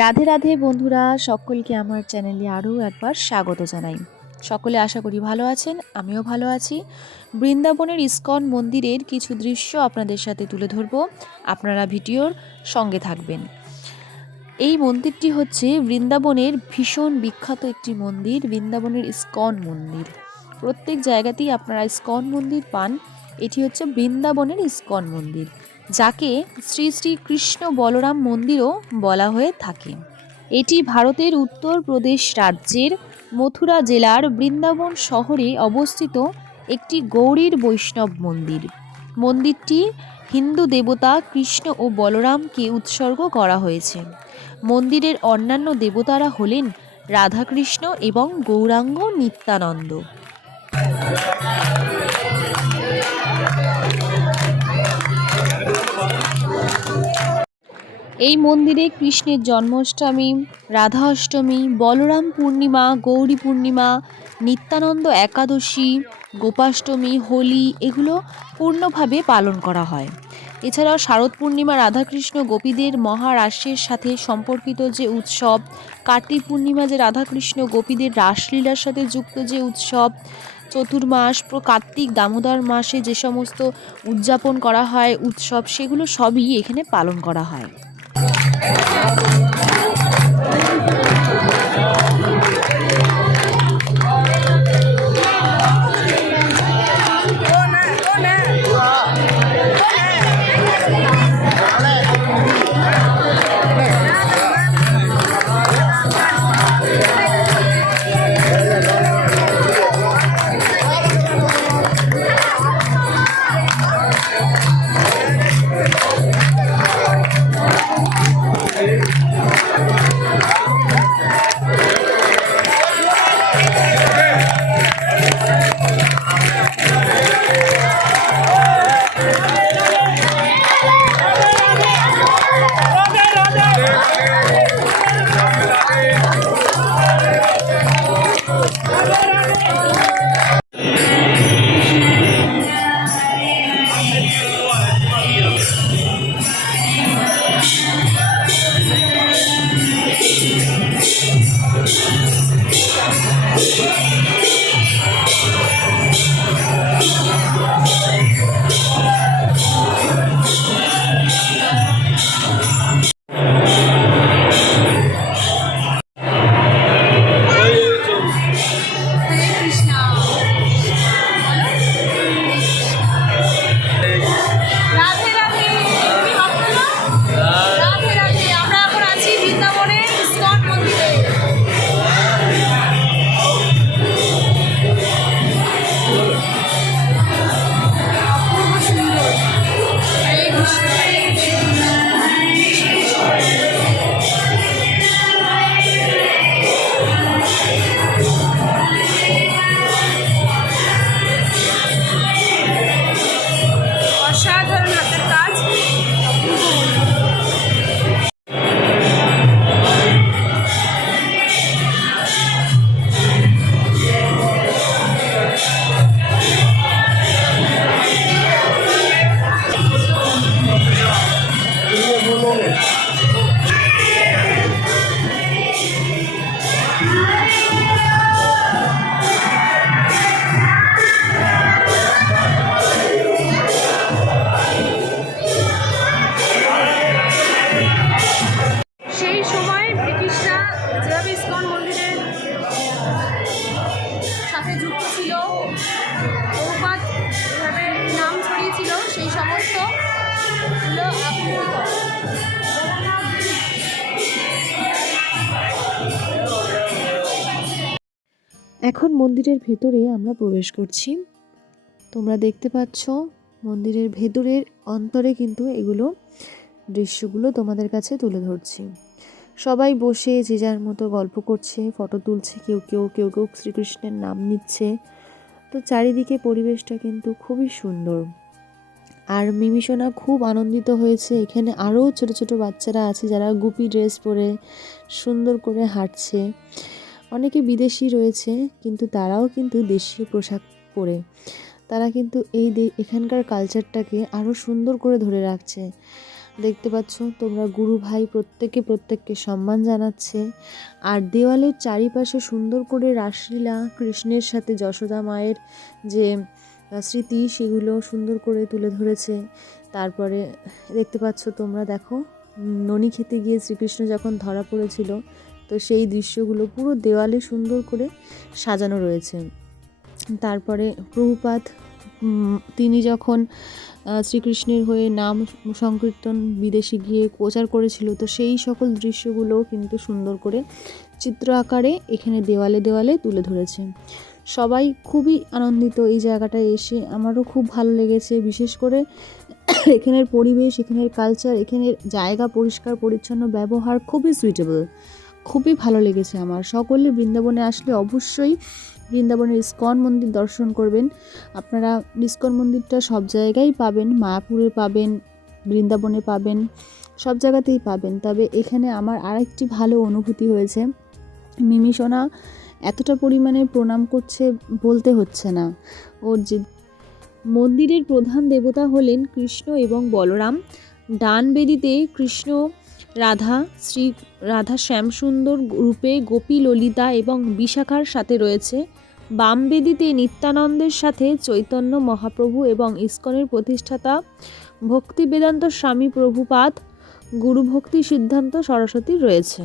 রাধে রাধে বন্ধুরা, সকলকে আমার চ্যানেলে আরও একবার স্বাগত জানাই। সকলে আশা করি ভালো আছেন, আমিও ভালো আছি। বৃন্দাবনের ইস্কন মন্দিরের কিছু দৃশ্য আপনাদের সাথে তুলে ধরব, আপনারা ভিডিওর সঙ্গে থাকবেন। এই মন্দিরটি হচ্ছে বৃন্দাবনের ভীষণ বিখ্যাত একটি মন্দির, বৃন্দাবনের ইস্কন মন্দির। প্রত্যেক জায়গাতেই আপনারা ইস্কন মন্দির পান, এটি হচ্ছে বৃন্দাবনের ইস্কন মন্দির, যাকে শ্রী শ্রী কৃষ্ণ বলরাম মন্দিরও বলা হয়ে থাকে। এটি ভারতের উত্তরপ্রদেশ রাজ্যের মথুরা জেলার বৃন্দাবন শহরে অবস্থিত একটি গৌড়ীর বৈষ্ণব মন্দির। মন্দিরটি হিন্দু দেবতা কৃষ্ণ ও বলরামকে উৎসর্গ করা হয়েছে। মন্দিরের অন্যান্য দেবতারা হলেন রাধাকৃষ্ণ এবং গৌরাঙ্গ নিত্যানন্দ। এই মন্দিরে কৃষ্ণের জন্মাষ্টমী, রাধা অষ্টমী, বলরাম পূর্ণিমা, গৌরী পূর্ণিমা, নিত্যানন্দ একাদশী, গোপাষ্টমী, হোলি এগুলো পূর্ণভাবে পালন করা হয়। এছাড়াও শারদ পূর্ণিমা রাধাকৃষ্ণ গোপীদের মহারাসের সাথে সম্পর্কিত যে উৎসব, কার্তিক পূর্ণিমা যে রাধাকৃষ্ণ গোপীদের রাসলীলার সাথে যুক্ত যে উৎসব, চতুর্মাস কার্তিক দামোদর মাসে যে সমস্ত উদযাপন করা হয় উৎসব, সেগুলো সবই এখানে পালন করা হয়। এখন মন্দিরের ভেতরে আমরা প্রবেশ করছি। তোমরা দেখতে পাচ্ছ মন্দিরের ভেতরের অন্তরে কিন্তু এগুলো দৃশ্যগুলো তোমাদের কাছে তুলে ধরছি। সবাই বসে যে যার মতো গল্প করছে, ফটো তুলছে, কেউ কেউ কেউ কেউ শ্রীকৃষ্ণের নাম নিচ্ছে। তো চারিদিকে পরিবেশটা কিন্তু খুবই সুন্দর। আর মিমিসোনা খুব আনন্দিত হয়েছে। এখানে আরও ছোট ছোট বাচ্চারা আছে যারা গুপি ড্রেস পরে সুন্দর করে হাঁটছে। অনেকে বিদেশি রয়েছে, কিন্তু তারাও কিন্তু দেশীয় পোশাক পরে। তারা কিন্তু এখানকার কালচারটাকে আরও সুন্দর করে ধরে রাখছে। দেখতে পাচ্ছ তোমরা, গুরু ভাই প্রত্যেককে সম্মান জানাচ্ছে। আর দেওয়ালের চারিপাশে সুন্দর করে রাসলীলা, কৃষ্ণের সাথে যশোদা মায়ের যে স্মৃতি সেগুলো সুন্দর করে তুলে ধরেছে। তারপরে দেখতে পাচ্ছ তোমরা, দেখো ননি খেতে গিয়ে শ্রীকৃষ্ণ যখন ধরা পড়েছিল, তো সেই দৃশ্যগুলো পুরো দেওয়ালে সুন্দর করে সাজানো রয়েছে। তারপরে প্রভুপাদ তিনি যখন শ্রীকৃষ্ণের হয়ে নাম সংকীর্তন বিদেশে গিয়ে প্রচার করেছিল, তো সেই সকল দৃশ্যগুলোও কিন্তু সুন্দর করে চিত্র আকারে এখানে দেওয়ালে দেওয়ালে তুলে ধরেছে। সবাই খুবই আনন্দিত এই জায়গাটায় এসে, আমারও খুব ভালো লেগেছে। বিশেষ করে এখানের পরিবেশ, এখানের কালচার, এখানের জায়গা, পরিষ্কার পরিচ্ছন্ন ব্যবহার খুবই সুইটেবল, খুবই ভালো লেগেছে আমার। সকলে বৃন্দাবনে আসলে অবশ্যই বৃন্দাবনের ইস্কন মন্দির দর্শন করবেন। আপনারা ইস্কন মন্দিরটা সব জায়গায় পাবেন, মায়াপুরে পাবেন, বৃন্দাবনে পাবেন, সব জায়গাতেই পাবেন। তবে এখানে আমার আরেকটি ভালো অনুভূতি হয়েছে, মিমি সোনা এতটা পরিমাণে প্রণাম করছে বলতে হচ্ছে না। ওর যে মন্দিরের প্রধান দেবতা হলেন কৃষ্ণ এবং বলরাম। ডান বেদিতে কৃষ্ণ রাধা শ্যামসুন্দর রূপে গোপী ললিতা এবং বিশাখার সাথে রয়েছে। বাম বেদিতে নিত্যানন্দের সাথে চৈতন্য মহাপ্রভু এবং ইস্কনের প্রতিষ্ঠাতা ভক্তি বেদান্ত স্বামী প্রভুপাদ, গুরু ভক্তি সিদ্ধান্ত সরস্বতী রয়েছে।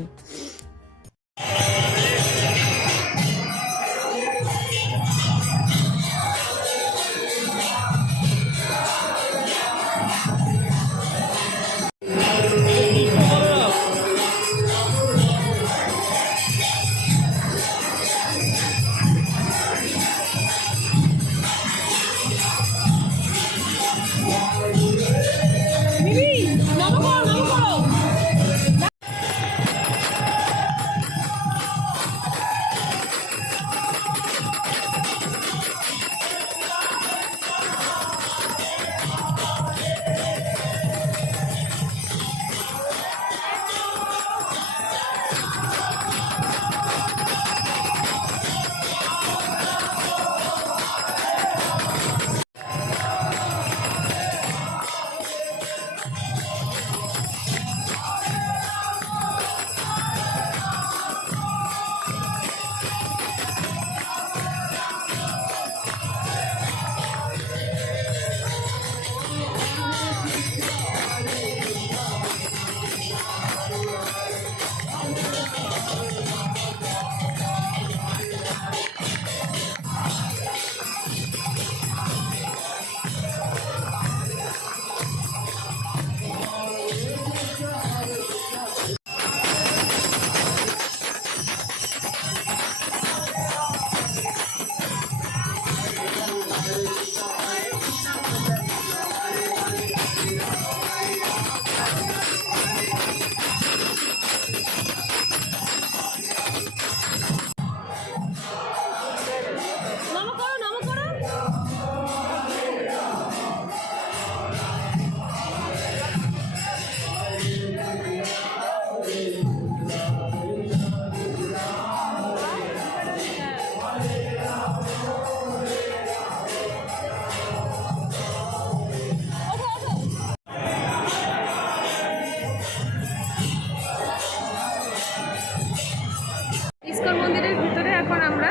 ইস্কন মন্দিরের ভিতরে এখন আমরা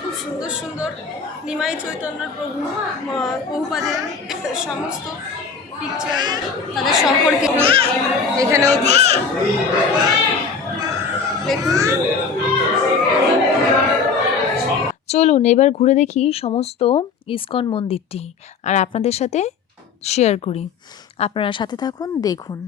খুব সুন্দর সুন্দর নিমাই চৈতন্য প্রভুপাদের সমস্ত পিকচার, তাদের সম্পর্কে এখানেও দিয়েছে। দেখুন, চলুন এবার ঘুরে দেখি সমস্ত ইস্কন মন্দিরটি, আর আপনাদের সাথে শেয়ার করি। আপনারা সাথে থাকুন, দেখুন।